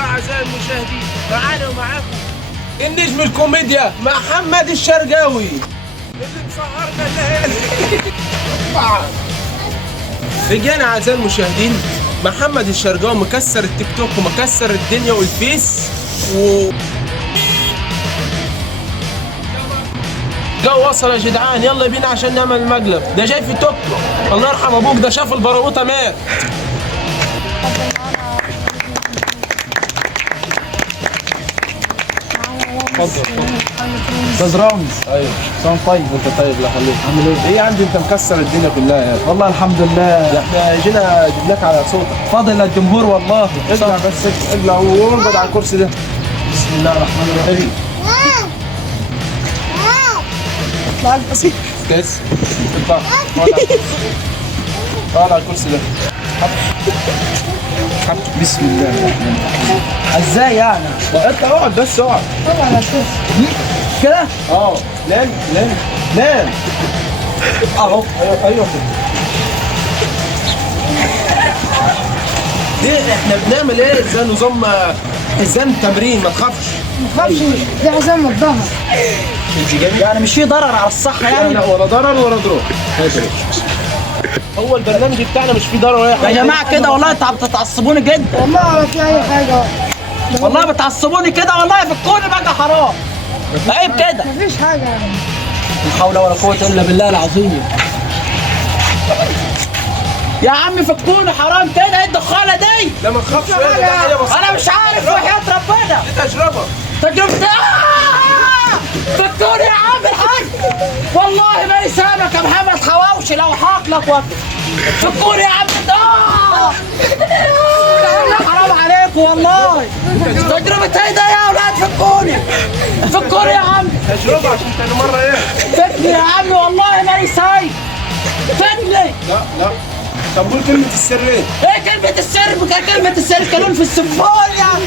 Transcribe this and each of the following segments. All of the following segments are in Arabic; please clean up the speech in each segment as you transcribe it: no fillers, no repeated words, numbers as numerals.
الواقع أعزائي المشاهدين، معانا ومعاكم النجم الكوميديا محمد الشرقاوي اللي مسهرنا الليالي. رجعنا أعزائي المشاهدين، محمد الشرقاوي مكسر التيك توك ومكسر الدنيا والفيس جو وصل يا جدعان، يلا بينا عشان نعمل المقلب. ده جاي في توك توك، الله يرحم ابوك، ده شاف البراوطه مات. اتفضل استاذ رامز. ايوه سلام طيب. انت طيب؟ لا خليك. عامل ايه؟ ايه عندي انت مكسر الدنيا كلها يعني. والله الحمد لله. احنا جينا جبناك على صوتك. فاضل الجمهور والله. اطلع بس، اطلع وارقد على الكرسي ده. بسم الله الرحمن الرحيم. اطلع البسيط بس. اطلع اقعد على الكرسي ده. بسم الله الرحمن الرحيم. ازاي يعني؟ انت اقعد بس، اقعد. طبعا على الكرسي كده. نام نام نام. اهو. ايوه كده. دي احنا بنعمل ايه؟ زي نظام حزام تمرين، ما تخافش. ما تخافش، دي حزام الظهر. يعني مش في ضرر على الصحه يعني؟ لا ولا ضرر ولا ضرر. هو البرنامج بتاعنا مش فيه ضرر ولا حاجه يا جماعه كده والله انتوا بتعصبوني جدا. والله ولا في اي حاجه. والله بتعصبوني كده والله، فكوني بقى حرام. عيب كده. مفيش حاجه يعني. لا حول ولا قوه الا بالله العظيم. يا عم فكوني، حرام كده. ايه الدخانه دي؟ لا ما تخافش، ده حاجه بسيطه. انا مش عارف وحياة ربنا. دي تجربه. تجربتي. فكوني يا عم الحاج، والله ما يسامك يا محمد حواوشي لو حاقلك وقت. فكوني يا عم. حرام عليكم والله. تجربة ايه ده يا اولاد؟ فكوني فكوني يا عم. تجربه عشان تاني مره ايه. فكني يا عم والله ما يساي. فكني. لا طب قول كلمه السر ايه؟ ايه كلمة السر؟ كلمة السر كانون في السفال يا عم.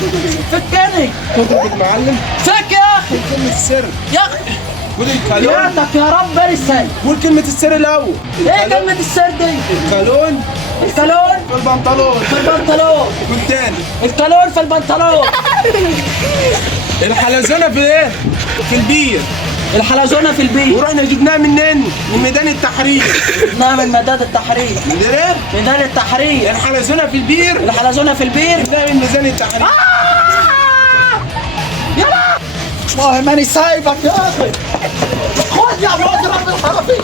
فكني. تضرب المعلم. فك يا اخي. كلمه السر. يا اخي قول الكالون. ياتك يا رب ما يساي. قول كلمه السر الاول. ايه كلمة السر دي؟ الكالون الكالون في البنطلون. في البنطلون. قول تاني. الكالون في البنطلون. الحلزونه في ايه؟ في البير. الحلزونة في البيت. ورحنا جبناها منين؟ من ميدان التحرير. جبناها من ميدان التحرير. من ايه؟ ميدان التحرير. الحلزونه في البير. الحلزونة في البير. جبناها من ميدان التحرير. يلا والله ماني سايبك يا اخي. خد يا ولاد رب الحرامية.